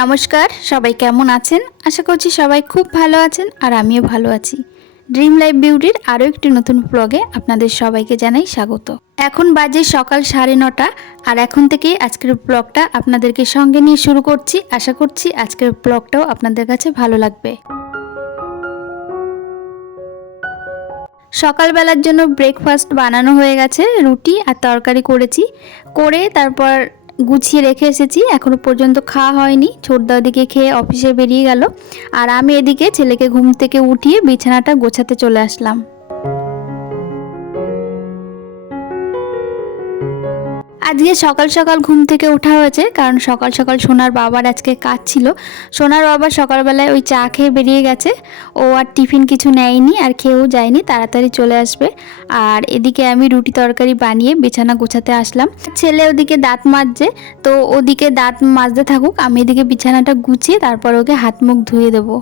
নমস্কার, সবাই কেমন আছেন? আশা করছি সবাই খুব ভালো আছেন আর আমিও ভালো আছি। ড্রিম লাইফ বিউটির আরও একটি নতুন ব্লগে আপনাদের সবাইকে জানাই স্বাগত। এখন বাজে সকাল 9:30 আর এখন থেকেই আজকের ব্লগটা আপনাদেরকে সঙ্গে নিয়ে শুরু করছি। আশা করছি আজকের ব্লগটাও আপনাদের কাছে ভালো লাগবে। সকালবেলার জন্য ব্রেকফাস্ট বানানো হয়ে গেছে, রুটি আর তরকারি করেছি, করে তারপর গুছিয়ে রেখে এসেছি। এখনও পর্যন্ত খাওয়া হয়নি। ছোটদা ওদিকে খেয়ে অফিসে বেরিয়ে গেল আর আমি এদিকে ছেলেকে ঘুম থেকে উঠিয়ে বিছানাটা গোছাতে চলে আসলাম। আজকে সকাল সকাল ঘুম থেকে ওঠা হয়েছে, কারণ সকাল সকাল সোনার বাবার আজকে কাজ ছিল। সোনার বাবা সকালবেলায় ওই চা খেয়ে বেরিয়ে গেছে, ও আর টিফিন কিছু নেয়নি আর খেয়েও যায়নি, তাড়াতাড়ি চলে আসবে। আর এদিকে আমি রুটি তরকারি বানিয়ে বিছানা গোছাতে আসলাম। ছেলে ওদিকে দাঁত মাজছে, তো ওদিকে দাঁত মাজতে থাকুক, আমি এদিকে বিছানাটা গুছিয়ে তারপর ওকে হাত মুখ ধুয়ে দেবো।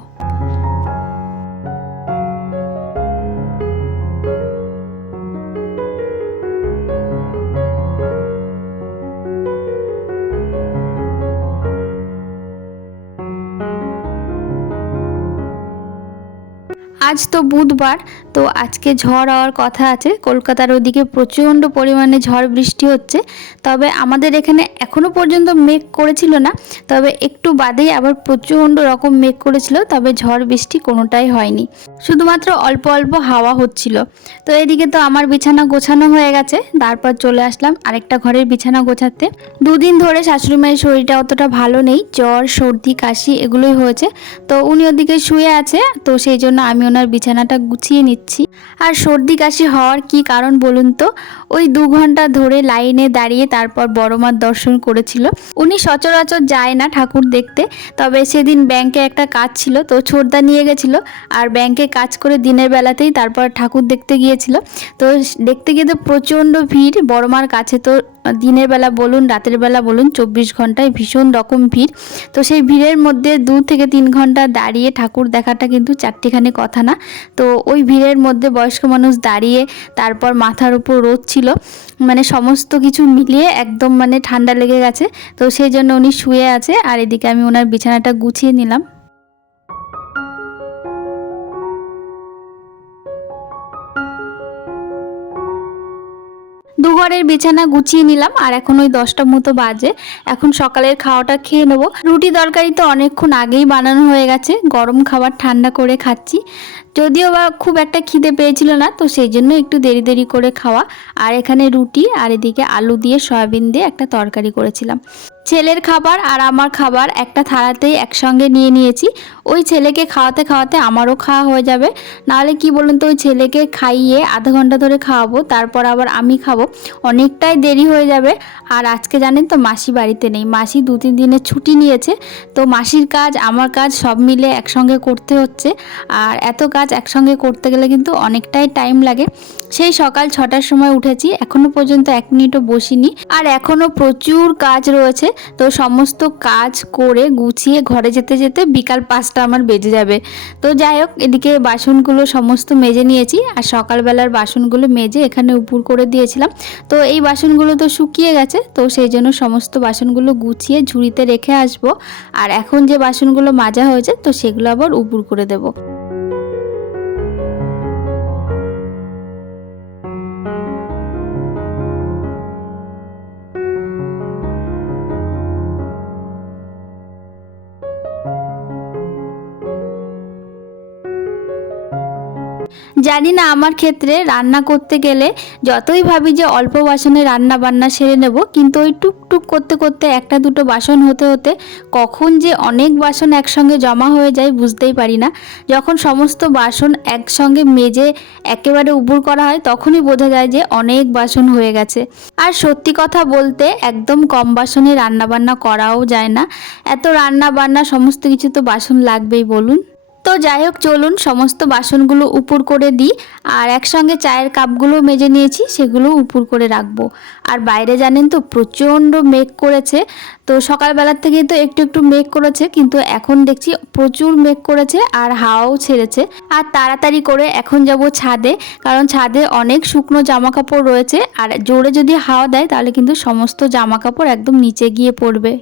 আজ তো বুধবার, তো আজকে ঝড় হওয়ার কথা আছে। কলকাতার ওদিকে প্রচণ্ড পরিমাণে ঝড় বৃষ্টি হচ্ছে। তবে আমাদের এখানে এখনও পর্যন্ত মেঘ করেছিল না, তবে একটু বাদেই আবার প্রচণ্ড রকম মেঘ করেছিল, তবে ঝড় বৃষ্টি কোনোটাই হয়নি, শুধুমাত্র অল্প অল্প হাওয়া হচ্ছিল। তো এদিকে তো আমার বিছানা গোছানো হয়ে গেছে, তারপর চলে আসলাম আরেকটা ঘরের বিছানা গোছাতে। দুদিন ধরে শাশুড়ি মায়ের শরীরটা অতটা ভালো নেই, জ্বর সর্দি কাশি এগুলোই হয়েছে। তো উনি ওদিকে শুয়ে আছে, তো সেই জন্য আমি ওনার বিছানাটা গুছিয়ে নিচ্ছি। আর সর্দি কাশি হওয়ার কি কারণ বলুন তো? ওই 2 ঘন্টা ধরে লাইনে দাঁড়িয়ে তারপর বড় মার দর্শন করেছিল। উনি সচরাচর যায় না ঠাকুর দেখতে, তবে সেদিন ব্যাংকে একটা কাজ ছিল, তো ছোটদা নিয়ে গেছিলো। আর ব্যাংকে কাজ করে দিনের বেলাতেই তারপর ঠাকুর দেখতে গিয়েছিল। তো দেখতে গিয়ে তো প্রচণ্ড ভিড় বড় মার কাছে। তো দিনের বেলা বলুন রাতের বেলা বলুন 24 ঘন্টায় ভীষণ রকম ভিড়। তো সেই ভিড়ের মধ্যে 2 থেকে 3 ঘন্টা দাঁড়িয়ে ঠাকুর দেখাটা কিন্তু চারটিখানি কথা না। তো ওই ভিড়ের মধ্যে বয়স্ক মানুষ দাঁড়িয়ে, তারপর মাথার উপর রোদ ছিল, মানে সমস্ত কিছু মিলিয়ে একদম মানে ঠান্ডা লেগে গেছে। তো সেই জন্য উনি শুয়ে আছে আর এদিকে আমি ওনার বিছানাটা গুছিয়ে নিলাম। দুঘরের বিছানা গুছিয়ে নিলাম আর এখন ওই 10টা মতো বাজে। এখন সকালের খাওয়াটা খেয়ে নেবো। রুটি তরকারি তো অনেকক্ষণ আগেই বানানো হয়ে গেছে, গরম খাবার ঠান্ডা করে খাচ্ছি। যদিও বা খুব একটা খিদে পেয়েছিল না, তো সেই জন্য একটু দেরি দেরি করে খাওয়া। আর এখানে রুটি আর এদিকে আলু দিয়ে সয়াবিন দিয়ে একটা তরকারি করেছিলাম। ছেলের খাবার আর আমার খাবার একটা থালাতেই একসঙ্গে নিয়ে নিয়েছি। ওই ছেলেকে খাওয়াতে খাওয়াতে আমারও খাওয়া হয়ে যাবে। নাহলে কি বলুন তো, ওই ছেলেকে খাইয়ে আধা ঘন্টা ধরে খাওয়াবো, তারপর আবার আমি খাবো, অনেকটাই দেরি হয়ে যাবে। আর আজকে জানেন তো মাসি বাড়িতে নেই, মাসি 2-3 দিনের ছুটি নিয়েছে। তো মাসির কাজ আমার কাজ সব মিলে একসঙ্গে করতে হচ্ছে। আর এত কাজ একসঙ্গে করতে গেলে কিন্তু অনেকটাই টাইম লাগে। সেই সকাল 6টার সময় উঠেছি, এখনও পর্যন্ত 1 মিনিটও বসিনি। আর এখনও প্রচুর কাজ রয়েছে। তো সমস্ত কাজ করে গুছিয়ে ঘরে যেতে যেতে বিকাল 5টা আমার বেজে যাবে। তো যাই হোক, এদিকে বাসনগুলো সমস্ত মেজে নিয়েছি আর সকালবেলার বাসনগুলো মেজে এখানে উপুর করে দিয়েছিলাম। তো এই বাসনগুলো তো শুকিয়ে গেছে, তো সেই জন্য সমস্ত বাসনগুলো গুছিয়ে ঝুড়িতে রেখে আসবো। আর এখন যে বাসনগুলো মাজা হয়েছে তো সেগুলো আবার উপুর করে দেবো। জানি না আমার ক্ষেত্রে রান্না করতে গেলে যতই ভাবি যে অল্প বাসনে রান্না বান্না সেরে নেব, কিন্তু ওই টুকটুক করতে করতে 1-2 বাসন হতে হতে কখন যে অনেক বাসন একসঙ্গে জমা হয়ে যায় বুঝতেই পারি না। যখন সমস্ত বাসন একসঙ্গে মেজে একেবারে উপুর করা হয় তখনই বোঝা যায় যে অনেক বাসন হয়ে গেছে। আর সত্যি কথা বলতে একদম কম বাসনে রান্না বান্না করাও যায় না। এত রান্না বান্না সমস্ত কিছু তো বাসন লাগবেই বলুন। তো যাই হোক, চলুন সমস্ত বাসনগুলো উপুর করে দিই। আর একসঙ্গে চায়ের কাপগুলো মেজে নিয়েছি, সেগুলো উপুর করে রাখবো। আর বাইরে জানেন তো প্রচণ্ড মেঘ করেছে। তো সকালবেলার থেকে তো একটু একটু মেঘ করেছে, কিন্তু এখন দেখছি প্রচুর মেঘ করেছে আর হাওয়াও ছেড়েছে। আর তাড়াতাড়ি করে এখন যাব ছাদে, কারণ ছাদে অনেক শুকনো জামা কাপড় রয়েছে। আর জোরে যদি হাওয়া দেয় তাহলে কিন্তু সমস্ত জামা কাপড় একদম নিচে গিয়ে পড়বে।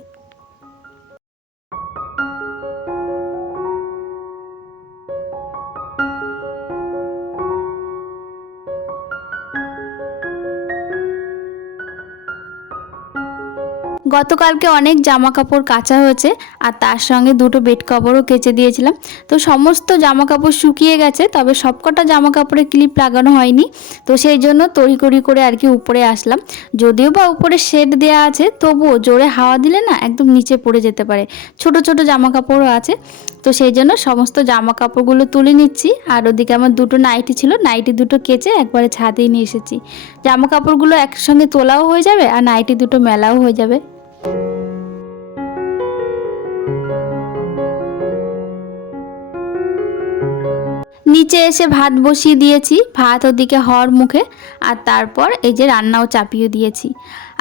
গতকালকে অনেক জামা কাপড় কাচা হয়েছে আর তার সঙ্গে দুটো বেড কভারও কেচে দিয়েছিলাম। তো সমস্ত জামা কাপড় শুকিয়ে গেছে, তবে সবকটা জামা কাপড়ে ক্লিপ লাগানো হয়নি। তো সেই জন্য তড়িঘড়ি করে আর কি উপরে আসলাম। যদিও বা উপরে শেড দেওয়া আছে, তবুও জোরে হাওয়া দিলে না একদম নিচে পড়ে যেতে পারে। ছোট ছোট জামা কাপড়ও আছে, তো সেই জন্য সমস্ত জামা কাপড়গুলো তুলে নিচ্ছি। আর ওদিকে আমার দুটো নাইটি ছিল, নাইটি দুটো কেচে একবারে ছাদেই নিয়ে এসেছি। জামা কাপড়গুলো একসঙ্গে তোলাও হয়ে যাবে আর নাইটি দুটো মেলাও হয়ে যাবে। নিচে এসে ভাত বসিয়ে দিয়েছি, ভাত ওদিকে হওয়ার মুখে। আর তারপর এই যে রান্নাও চাপিয়ে দিয়েছি।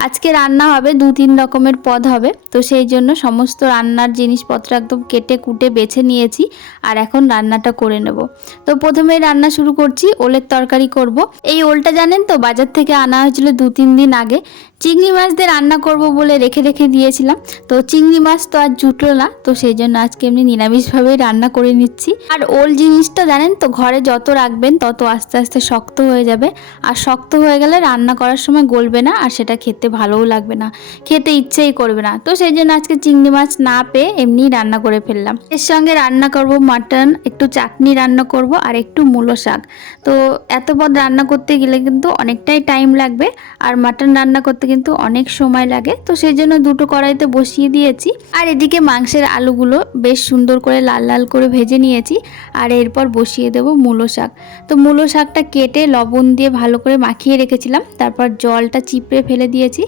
আজকে রান্না হবে 2-3 রকমের পদ হবে, তো সেই জন্য সমস্ত রান্নার জিনিসপত্র একদম কেটে কুটে বেছে নিয়েছি। আর এখন রান্নাটা করে নেব। তো প্রথমেই রান্না শুরু করছি, ওলের তরকারি করব। এই ওলটা জানেন তো, বাজার থেকে আনা হয়েছিল 2-3 দিন আগে। চিংড়ি মাছ দিয়ে রান্না করব বলে রেখে রেখে দিয়েছিলাম, তো চিংড়ি মাছ তো আর জুটলো না, তো সেই জন্য আজকে এমনি নিরামিষভাবেই রান্না করে নিচ্ছি। আর ওল জিনিসটা জানেন তো, ঘরে যত রাখবেন তত আস্তে আস্তে শক্ত হয়ে যাবে। আর শক্ত হয়ে গেলে রান্না করার সময় গলবে না, আর সেটা খেতে ভালোও লাগবে না, খেতে ইচ্ছেই করবে না। তো সেই জন্য আজকে চিংড়ি মাছ না পেয়ে এমনি রান্না করে ফেললাম। এর সঙ্গে রান্না করব মাটন, একটু চাটনি রান্না করব আর একটু মূলো শাক। তো এত পদ রান্না করতে গেলে কিন্তু অনেকটাই টাইম লাগবে, আর মাটন রান্না করতে কিন্তু অনেক সময় লাগে। তো সেই জন্য দুটো কড়াইতে বসিয়ে দিয়েছি। আর এদিকে মাংসের আলুগুলো বেশ সুন্দর করে লাল লাল করে ভেজে নিয়েছি। আর এরপর বসিয়ে দেব মূলো শাক। তো মূলো শাকটা কেটে লবণ দিয়ে ভালো করে মাখিয়ে রেখেছিলাম, তারপর জলটা চিপড়ে ফেলে দিয়েছি।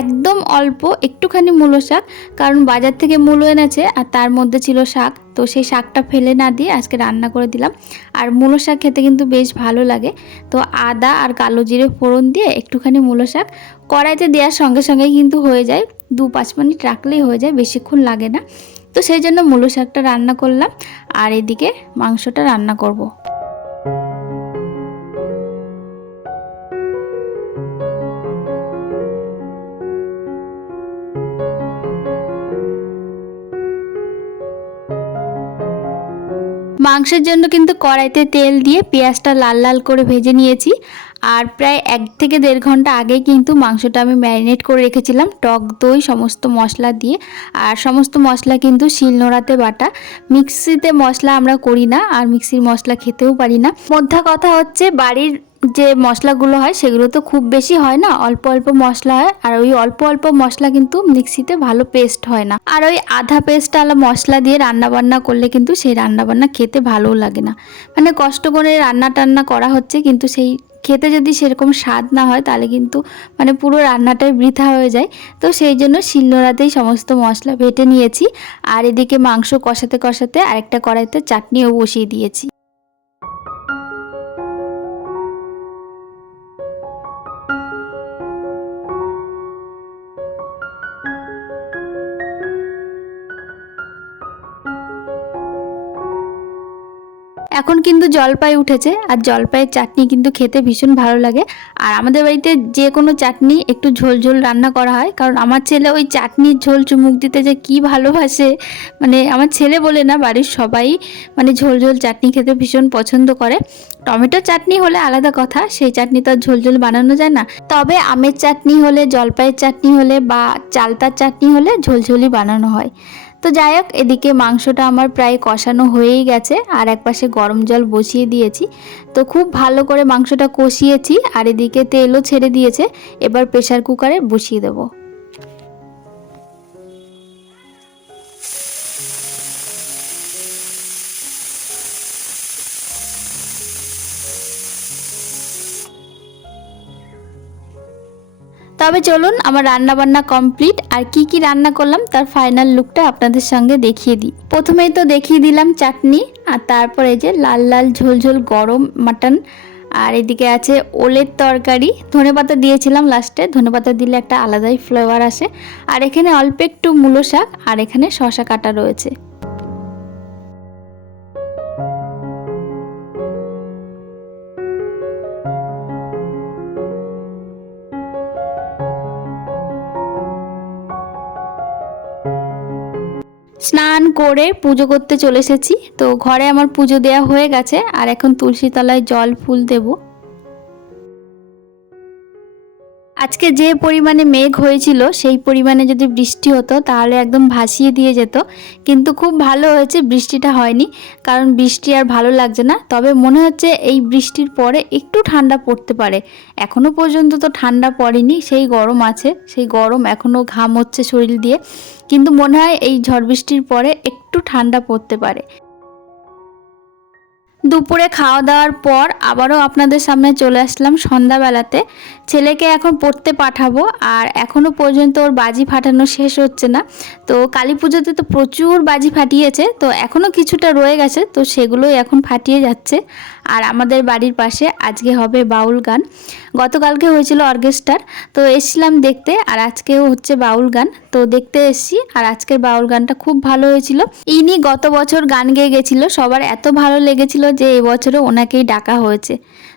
একদম অল্প একটুখানি মূলো শাক, কারণ বাজার থেকে মূলো এনেছে আর তার মধ্যে ছিল শাক, তো সেই শাকটা ফেলে না দিয়ে আজকে রান্না করে দিলাম। আর মূলো শাক খেতে কিন্তু বেশ ভালো লাগে। তো আদা আর কালো জিরে ফোড়ন দিয়ে একটুখানি মূলো শাক কড়াইতে দেওয়ার সঙ্গে সঙ্গে কিন্তু হয়ে যায়, 2-5 মিনিট রাখলেই হয়ে যায়, বেশিক্ষণ লাগে না। তো সেই জন্য মূলো শাকটা রান্না করলাম, আর এদিকে মাংসটা রান্না করব। মাংসের জন্য কিন্তু কড়াইতে তেল দিয়ে পেঁয়াজটা লাল লাল করে ভেজে নিয়েছি। আর প্রায় 1 থেকে 1.5 ঘন্টা আগেই কিন্তু মাংসটা আমি ম্যারিনেট করে রেখেছিলাম টক দই সমস্ত মশলা দিয়ে। আর সমস্ত মশলা কিন্তু শিলনোড়াতে বাটা, মিক্সিতে মশলা আমরা করি না, আর মিক্সির মশলা খেতেও পারি না। মোদ্দা কথা হচ্ছে, বাড়ির যে মশলাগুলো হয় সেগুলো তো খুব বেশি হয় না, অল্প অল্প মশলা হয়। আর ওই অল্প অল্প মশলা কিন্তু মিক্সিতে ভালো পেস্ট হয় না, আর ওই আধা পেস্ট আলা মশলা দিয়ে রান্না বান্না করলে কিন্তু সেই রান্না বান্না খেতে ভালোও লাগে না। মানে কষ্ট করে রান্না টান্না করা হচ্ছে, কিন্তু সেই খেতে যদি সেরকম স্বাদ না হয় তাহলে কিন্তু মানে পুরো রান্নাটাই বৃথা হয়ে যায়। তো সেই জন্য শিলনোড়াতেই সমস্ত মশলা বেটে নিয়েছি। আর এদিকে মাংস কষাতে কষাতে আরেকটা কড়াইতে চাটনিও বসিয়ে দিয়েছি। এখন কিন্তু জলপাই উঠেছে, আর জলপাইয়ের চাটনি কিন্তু খেতে ভীষণ ভালো লাগে। আর আমাদের বাড়িতে যে কোনো চাটনি একটু ঝোল ঝোল রান্না করা হয়, কারণ আমার ছেলে ওই চাটনির ঝোল চুমুক দিতে যে কি ভালোবাসে। মানে আমার ছেলে বলে না, বাড়ির সবাই মানে ঝোল ঝোল চাটনি খেতে ভীষণ পছন্দ করে। টমেটো চাটনি হলে আলাদা কথা, সেই চাটনি তো আর ঝোল ঝোল বানানো যায় না। তবে আমের চাটনি হলে, জলপাইয়ের চাটনি হলে বা চালতার চাটনি হলে ঝোলঝোলই বানানো হয়। তো যাই হোক, এদিকে মাংসটা আমার প্রায় কষানো হয়েই গেছে, আর একপাশে গরম জল বসিয়ে দিয়েছি। তো খুব ভালো করে মাংসটা কষিয়েছি, আর এদিকে তেলও ছেড়ে দিয়েছে। এবার প্রেসার কুকারে বসিয়ে দেবো। তবে চলুন, আমার রান্না বান্না কমপ্লিট। আর কি কি রান্না করলাম তার ফাইনাল লুকটা আপনাদের সঙ্গে দেখিয়ে দিই। প্রথমেই তো দেখিয়ে দিলাম চাটনি, আর তারপরে যে লাল লাল ঝোল ঝোল গরম মাটন, আর এদিকে আছে ওলের তরকারি। ধনেপাতা দিয়েছিলাম লাস্টে, ধনেপাতা দিলে একটা আলাদাই ফ্লেভার আসে। আর এখানে অল্প একটু মূলো শাক, আর এখানে শসা কাটা রয়েছে। স্নান করে পুজো করতে চলে এসেছি। তো ঘরে আমার পুজো দেওয়া হয়ে গেছে, আর এখন তুলসী তলায় জল ফুল দেব। আজকে যে পরিমাণে মেঘ হয়েছিল সেই পরিমাণে যদি বৃষ্টি হতো তাহলে একদম ভাসিয়ে দিয়ে যেত, কিন্তু খুব ভালো হয়েছে বৃষ্টিটা হয়নি, কারণ বৃষ্টি আর ভালো লাগছে না। তবে মনে হচ্ছে এই বৃষ্টির পরে একটু ঠান্ডা পড়তে পারে। এখনও পর্যন্ত তো ঠান্ডা পড়েনি, সেই গরম আছে, সেই গরম এখনও ঘাম হচ্ছে শরীর দিয়ে, কিন্তু মনে হয় এই ঝড় বৃষ্টির পরে একটু ঠান্ডা পড়তে পারে। দুপুরে খাওয়া দাওয়ার পর আবারও আপনাদের সামনে চলে আসলাম সন্ধ্যাবেলাতে। ছেলেকে এখন পড়তে পাঠাবো, আর এখনও পর্যন্ত ওর বাজি ফাটানো শেষ হচ্ছে না। তো কালী পুজোতে তো প্রচুর বাজি ফাটিয়েছে, তো এখনও কিছুটা রয়ে গেছে, তো সেগুলোই এখন ফাটিয়ে যাচ্ছে। আর আমাদের বাড়ির পাশে আজকে হবে বাউল গান। গতকালকে হয়েছিল অর্কেস্ট্রার, তো এসছিলাম দেখতে, আর আজকেও হচ্ছে বাউল গান, তো দেখতে এসছি। আর আজকের বাউল গানটা খুব ভালো হয়েছিল। ইনি গত বছর গান গেয়ে গেছিলো, সবার এত ভালো লেগেছিল যে এবছরও ওনাকেই ডাকা হয়েছে।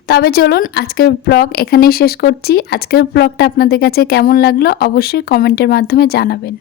তবে চলুন আজকের ব্লগ এখানেই শেষ করছি। আজকের ব্লগটা আপনাদের কাছে কেমন লাগলো অবশ্যই কমেন্টের মাধ্যমে জানাবেন।